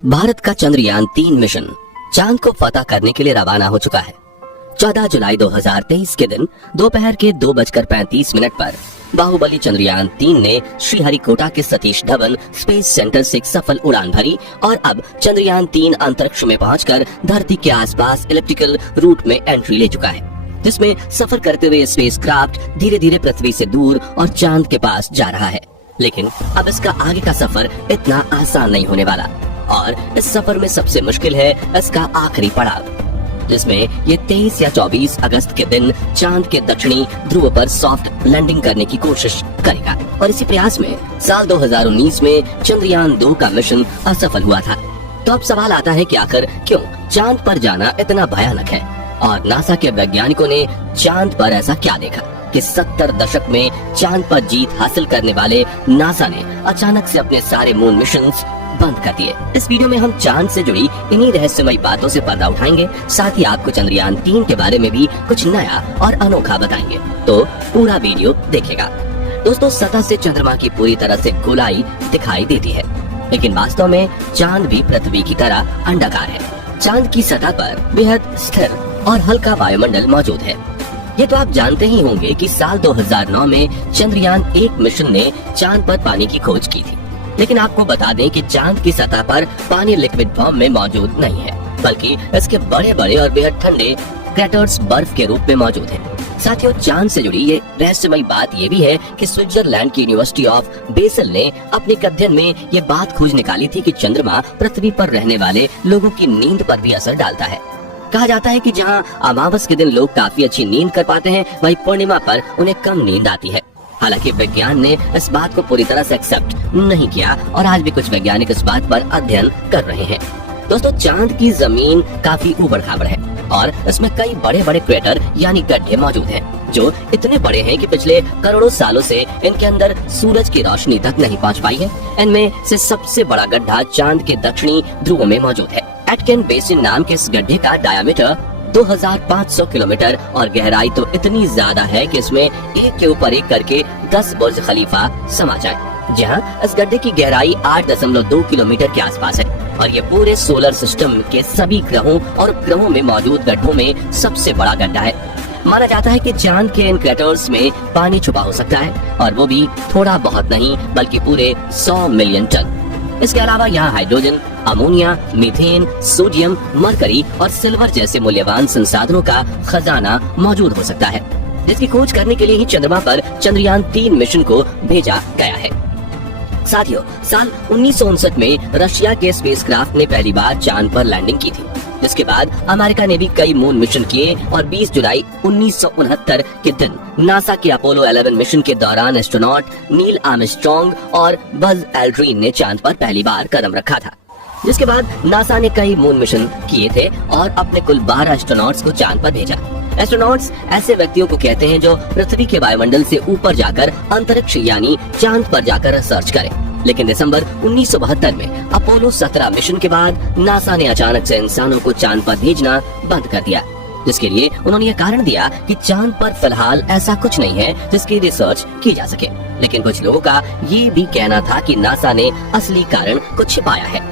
भारत का चंद्रयान-3 मिशन चांद को फतह करने के लिए रवाना हो चुका है। 14 जुलाई 2023 के दिन दोपहर के 2:35 पर बाहुबली चंद्रयान-3 ने श्रीहरिकोटा के सतीश धवन स्पेस सेंटर से एक सफल उड़ान भरी और अब चंद्रयान-3 अंतरिक्ष में पहुंचकर धरती के आसपास इलिप्टिकल रूट में एंट्री ले चुका है, जिसमें सफर करते हुए स्पेसक्राफ्ट धीरे धीरे पृथ्वी से दूर और चांद के पास जा रहा है। लेकिन अब इसका आगे का सफर इतना आसान नहीं होने वाला और इस सफर में सबसे मुश्किल है इसका आखिरी पड़ाव, जिसमें ये 23 या 24 अगस्त के दिन चांद के दक्षिणी ध्रुव पर सॉफ्ट लैंडिंग करने की कोशिश करेगा। और इसी प्रयास में साल 2019 में चंद्रयान-2 का मिशन असफल हुआ था। तो अब सवाल आता है कि आखिर क्यों चांद पर जाना इतना भयानक है और नासा के वैज्ञानिकों ने चांद पर ऐसा क्या देखा कि 70 दशक में चांद पर जीत हासिल करने वाले नासा ने अचानक से अपने सारे मून मिशंस बंद कर दिए। इस वीडियो में हम चांद से जुड़ी इन्हीं रहस्यमयी बातों से पर्दा उठाएंगे, साथ ही आपको चंद्रयान-3 के बारे में भी कुछ नया और अनोखा बताएंगे, तो पूरा वीडियो देखेगा। दोस्तों, सतह से चंद्रमा की पूरी तरह से गोलाई दिखाई देती है, लेकिन वास्तव में चांद भी पृथ्वी की तरह अंडाकार है। चांद की सतह पर बेहद स्थिर और हल्का वायुमंडल मौजूद है। ये तो आप जानते ही होंगे कि साल 2009 में चंद्रयान-1 मिशन ने चांद पर पानी की खोज की थी, लेकिन आपको बता दें कि चांद की सतह पर पानी लिक्विड फॉर्म में मौजूद नहीं है, बल्कि इसके बड़े बड़े और बेहद ठंडे क्रेटर्स बर्फ के रूप में मौजूद हैं। साथियों, चांद से जुड़ी ये रहस्यमयी बात ये भी है कि स्विट्जरलैंड की यूनिवर्सिटी ऑफ बेसल ने अपने एक अध्ययन में ये बात खोज निकाली थी कि चंद्रमा पृथ्वी पर रहने वाले लोगों की नींद पर भी असर डालता है। कहा जाता है कि जहां अमावस के दिन लोग काफी अच्छी नींद कर पाते हैं, वहीं पूर्णिमा पर उन्हें कम नींद आती है। हालांकि विज्ञान ने इस बात को पूरी तरह से एक्सेप्ट नहीं किया और आज भी कुछ वैज्ञानिक इस बात पर अध्ययन कर रहे हैं। दोस्तों, चांद की जमीन काफी ऊबड़-खाबड़ है और इसमें कई बड़े बड़े क्रेटर यानी गड्ढे मौजूद हैं, जो इतने बड़े हैं कि पिछले करोड़ों सालों से इनके अंदर सूरज की रोशनी तक नहीं पहुंच पाई है। इनमें से सबसे बड़ा गड्ढा चांद के दक्षिणी ध्रुव में मौजूद है। एटकिन बेसिन नाम के इस गड्ढे का डायामीटर 2500 किलोमीटर और गहराई तो इतनी ज्यादा है कि इसमें एक के ऊपर एक करके 10 बुर्ज खलीफा समा जाए। जहां इस गड्ढे की गहराई 8.2 किलोमीटर के आसपास है और ये पूरे सोलर सिस्टम के सभी ग्रहों और उपग्रहों में मौजूद गड्ढों में सबसे बड़ा गड्ढा है। माना जाता है कि चांद के इन क्रेटर्स में पानी छुपा हो सकता है, और वो भी थोड़ा बहुत नहीं बल्कि पूरे 100 मिलियन टन। इसके अलावा यहाँ hydrogen, ammonia, methane, sodium, mercury और सिल्वर जैसे मूल्यवान संसाधनों का खजाना मौजूद हो सकता है, जिसकी खोज करने के लिए ही चंद्रमा पर चंद्रयान-3 मिशन को भेजा गया है। साथियों, साल 1959 में रशिया के स्पेसक्राफ्ट ने पहली बार चांद पर लैंडिंग की थी, जिसके बाद अमेरिका ने भी कई मून मिशन किए और 20 जुलाई 1969 के दिन नासा के अपोलो 11 मिशन के दौरान एस्ट्रोनॉट नील आर्मस्ट्रॉन्ग और बज एल्ड्रिन ने चांद पर पहली बार कदम रखा था। जिसके बाद नासा ने कई मून मिशन किए थे और अपने कुल 12 एस्ट्रोनॉट्स को चांद पर भेजा। एस्ट्रोनॉट्स ऐसे व्यक्तियों को कहते हैं जो पृथ्वी के वायुमंडल से ऊपर जाकर अंतरिक्ष यानी चांद पर जाकर रिसर्च करें। लेकिन दिसंबर 1972 में अपोलो 17 मिशन के बाद नासा ने अचानक से इंसानों को चांद पर भेजना बंद कर दिया, जिसके लिए उन्होंने ये कारण दिया कि चांद पर फिलहाल ऐसा कुछ नहीं है जिसकी रिसर्च की जा सके। लेकिन कुछ लोगों का ये भी कहना था कि नासा ने असली कारण को छिपाया है।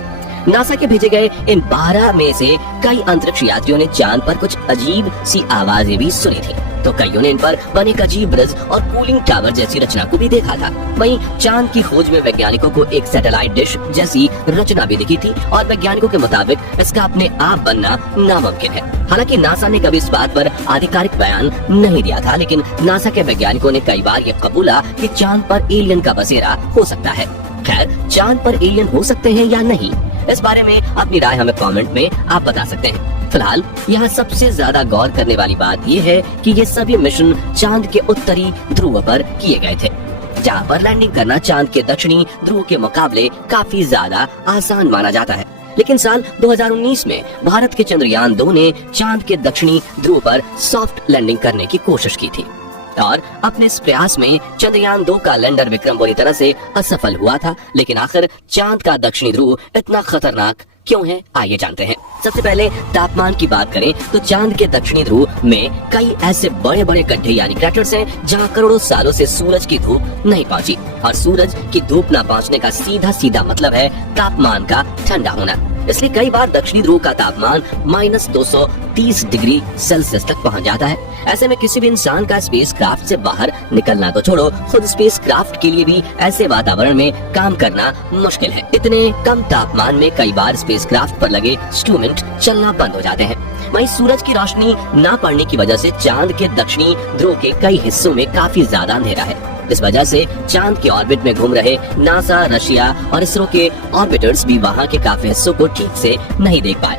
नासा के भेजे गए इन 12 में से कई अंतरिक्ष यात्रियों ने चांद पर कुछ अजीब सी आवाजें भी सुनी थी, तो कईयों ने इन पर बने एक अजीब ब्रिज और कूलिंग टावर जैसी रचना को भी देखा था। वहीं चांद की खोज में वैज्ञानिकों को एक सैटेलाइट डिश जैसी रचना भी दिखी थी और वैज्ञानिकों के मुताबिक इसका अपने आप बनना नामुमकिन है। हालांकि नासा ने कभी इस बात पर आधिकारिक बयान नहीं दिया था, लेकिन नासा के वैज्ञानिकों ने कई बार ये कबूला कि चांद पर एलियन का बसेरा हो सकता है। खैर, चांद पर एलियन हो सकते हैं या नहीं, इस बारे में अपनी राय हमें कमेंट में आप बता सकते हैं। फिलहाल यहाँ सबसे ज्यादा गौर करने वाली बात ये है कि ये सभी मिशन चांद के उत्तरी ध्रुव पर किए गए थे, जहाँ पर लैंडिंग करना चांद के दक्षिणी ध्रुव के मुकाबले काफी ज्यादा आसान माना जाता है। लेकिन साल 2019 में भारत के चंद्रयान-2 ने चांद के दक्षिणी ध्रुव पर सॉफ्ट लैंडिंग करने की कोशिश की थी और अपने इस प्रयास में चंद्रयान-2 का लैंडर विक्रम बुरी तरह से असफल हुआ था। लेकिन आखिर चांद का दक्षिणी ध्रुव इतना खतरनाक क्यों है, आइए जानते हैं। सबसे पहले तापमान की बात करें तो चांद के दक्षिणी ध्रुव में कई ऐसे बड़े बड़े गड्ढे यानी क्रैटर्स हैं जहां करोड़ों सालों से सूरज की धूप नहीं पहुंची, और सूरज की धूप न पहुंचने का सीधा सीधा मतलब है तापमान का ठंडा होना। इसलिए कई बार दक्षिणी ध्रुव का तापमान -230 डिग्री सेल्सियस तक पहुंच जाता है। ऐसे में किसी भी इंसान का स्पेस क्राफ्ट से बाहर निकलना तो छोड़ो, खुद स्पेस क्राफ्ट के लिए भी ऐसे वातावरण में काम करना मुश्किल है। इतने कम तापमान में कई बार स्पेस क्राफ्ट पर लगे इंस्ट्रूमेंट चलना बंद हो जाते हैं। वहीं सूरज की रोशनी न पड़ने की वजह से चांद के दक्षिणी ध्रुव के कई हिस्सों में काफी ज्यादा अंधेरा है। इस वजह से चांद के ऑर्बिट में घूम रहे नासा, रशिया और इसरो के ऑर्बिटर्स भी वहां के काफी हिस्सों को ठीक से नहीं देख पाए।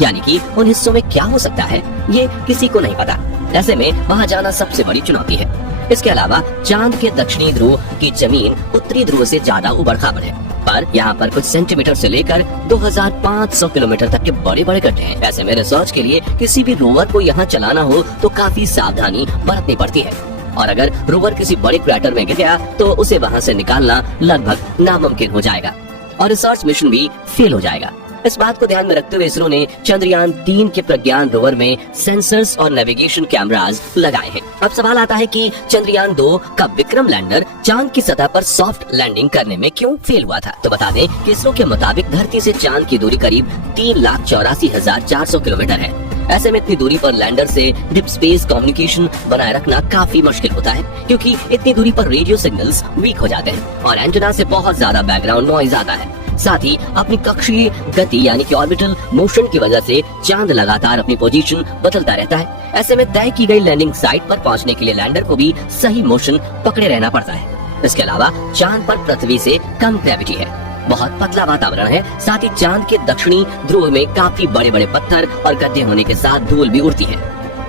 यानी कि उन हिस्सों में क्या हो सकता है ये किसी को नहीं पता। ऐसे में वहां जाना सबसे बड़ी चुनौती है। इसके अलावा चांद के दक्षिणी ध्रुव की जमीन उत्तरी ध्रुव से ज्यादा उबड़ खाबड़ है, पर यहाँ पर कुछ सेंटीमीटर से लेकर 2500 किलोमीटर तक के बड़े बड़े गड्ढे हैं। ऐसे में रिसर्च के लिए किसी भी रोवर को यहाँ चलाना हो तो काफी सावधानी बरतनी पड़ती है, और अगर रोवर किसी बड़े क्रैटर में गिर गया तो उसे वहाँ से निकालना लगभग नामुमकिन हो जाएगा और रिसर्च मिशन भी फेल हो जाएगा। इस बात को ध्यान में रखते हुए इसरो ने चंद्रयान 3 के प्रज्ञान रोवर में सेंसर्स और नेविगेशन कैमरास लगाए हैं। अब सवाल आता है कि चंद्रयान 2 का विक्रम लैंडर चांद की सतह पर सॉफ्ट लैंडिंग करने में क्यों फेल हुआ था। तो बता दें कि इसरो के मुताबिक धरती से चांद की दूरी करीब 3,84,400 किलोमीटर है। ऐसे में इतनी दूरी पर लैंडर से डीप स्पेस कम्युनिकेशन बनाए रखना काफी मुश्किल होता है, क्योंकि इतनी दूरी पर रेडियो सिग्नल्स वीक हो जाते हैं और एंटेना से बहुत ज्यादा बैकग्राउंड नॉइज आता है। साथ ही अपनी कक्षीय गति यानी कि ऑर्बिटल मोशन की वजह से चांद लगातार अपनी पोजीशन बदलता रहता है। ऐसे में तय की गई लैंडिंग साइट पर पहुंचने के लिए लैंडर को भी सही मोशन पकड़े रहना पड़ता है। इसके अलावा चांद पर पृथ्वी से कम ग्रेविटी है, बहुत पतला वातावरण है। साथ ही चांद के दक्षिणी ध्रुव में काफी बड़े बड़े पत्थर और गड्ढे होने के साथ धूल भी उड़ती है,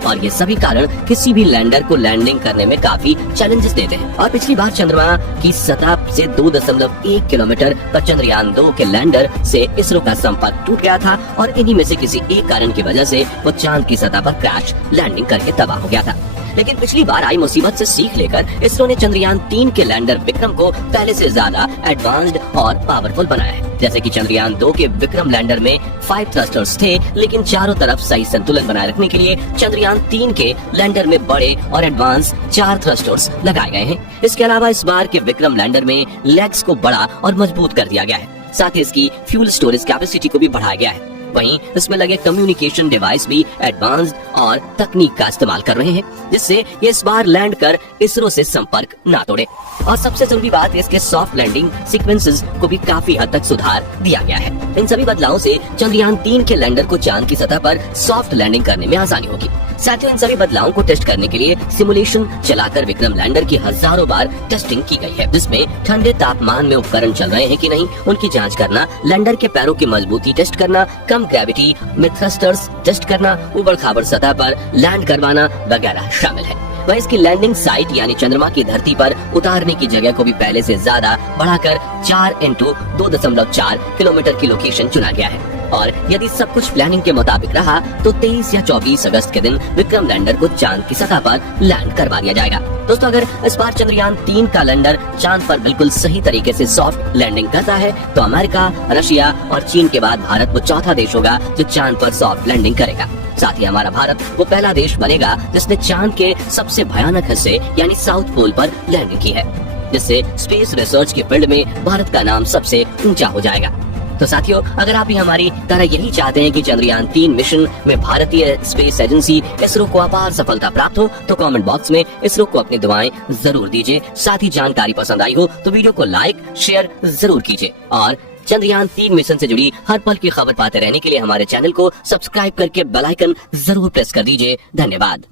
और ये सभी कारण किसी भी लैंडर को लैंडिंग करने में काफी चैलेंजेस देते हैं। और पिछली बार चंद्रमा की सतह से 2.1 किलोमीटर पर चंद्रयान 2 के लैंडर से इसरो का संपर्क टूट गया था, और इन्हीं में से किसी एक कारण की वजह से वो चांद की सतह पर क्रैश लैंडिंग करके तबाह हो गया था। लेकिन पिछली बार आई मुसीबत से सीख लेकर इसरो ने चंद्रयान 3 के लैंडर विक्रम को पहले से ज्यादा एडवांस्ड और पावरफुल बनाया है। जैसे कि चंद्रयान 2 के विक्रम लैंडर में 5 थ्रस्टर्स थे, लेकिन चारों तरफ सही संतुलन बनाए रखने के लिए चंद्रयान 3 के लैंडर में बड़े और एडवांस 4 थ्रस्टर्स लगाए गए हैं। इसके अलावा इस बार के विक्रम लैंडर में लेग्स को बड़ा और मजबूत कर दिया गया है। साथ ही इसकी फ्यूल स्टोरेज कैपेसिटी को भी बढ़ाया गया है। वहीं इसमें लगे कम्युनिकेशन डिवाइस भी एडवांस्ड और तकनीक का इस्तेमाल कर रहे हैं, जिससे ये इस बार लैंड कर इसरो से संपर्क ना तोड़े। और सबसे जरूरी बात, इसके सॉफ्ट लैंडिंग सीक्वेंसेस को भी काफी हद तक सुधार दिया गया है। इन सभी बदलावों से चंद्रयान 3 के लैंडर को चांद की सतह पर सॉफ्ट लैंडिंग करने में आसानी होगी। साथ ही इन सभी बदलावों को टेस्ट करने के लिए सिमुलेशन चलाकर विक्रम लैंडर की हजारों बार टेस्टिंग की गई है, जिसमें ठंडे तापमान में उपकरण चल रहे हैं कि नहीं उनकी जांच करना, लैंडर के पैरों की मजबूती टेस्ट करना, कम ग्रेविटी में थ्रस्टर्स टेस्ट करना, ऊबड़ खाबड़ सतह पर लैंड करवाना वगैरह शामिल है। वह इसकी लैंडिंग साइट यानी चंद्रमा की धरती पर उतारने की जगह को भी पहले से ज्यादा बढ़ाकर 4x2.4 किलोमीटर की लोकेशन चुना गया है। और यदि सब कुछ प्लानिंग के मुताबिक रहा तो 23 या 24 अगस्त के दिन विक्रम लैंडर को चांद की सतह पर लैंड करवा दिया जाएगा। दोस्तों, अगर इस बार चंद्रयान 3 का लैंडर चांद पर बिल्कुल सही तरीके से सॉफ्ट लैंडिंग करता है तो अमेरिका, रशिया और चीन के बाद भारत वो चौथा देश होगा जो चांद पर सॉफ्ट लैंडिंग करेगा। साथ ही हमारा भारत वो पहला देश बनेगा जिसने चांद के सबसे भयानक हिस्से यानी साउथ पोल पर लैंडिंग की है, जिससे स्पेस रिसर्च के फील्ड में भारत का नाम सबसे ऊंचा हो जाएगा। तो साथियों, अगर आप भी हमारी तरह यही चाहते हैं कि चंद्रयान 3 मिशन में भारतीय स्पेस एजेंसी इसरो को अपार सफलता प्राप्त हो तो कमेंट बॉक्स में इसरो को अपनी दुआएं जरूर दीजिए। साथ ही जानकारी पसंद आई हो तो वीडियो को लाइक शेयर जरूर कीजिए, और चंद्रयान 3 मिशन से जुड़ी हर पल की खबर पाते रहने के लिए हमारे चैनल को सब्सक्राइब करके बेल आइकन जरूर प्रेस कर दीजिए। धन्यवाद।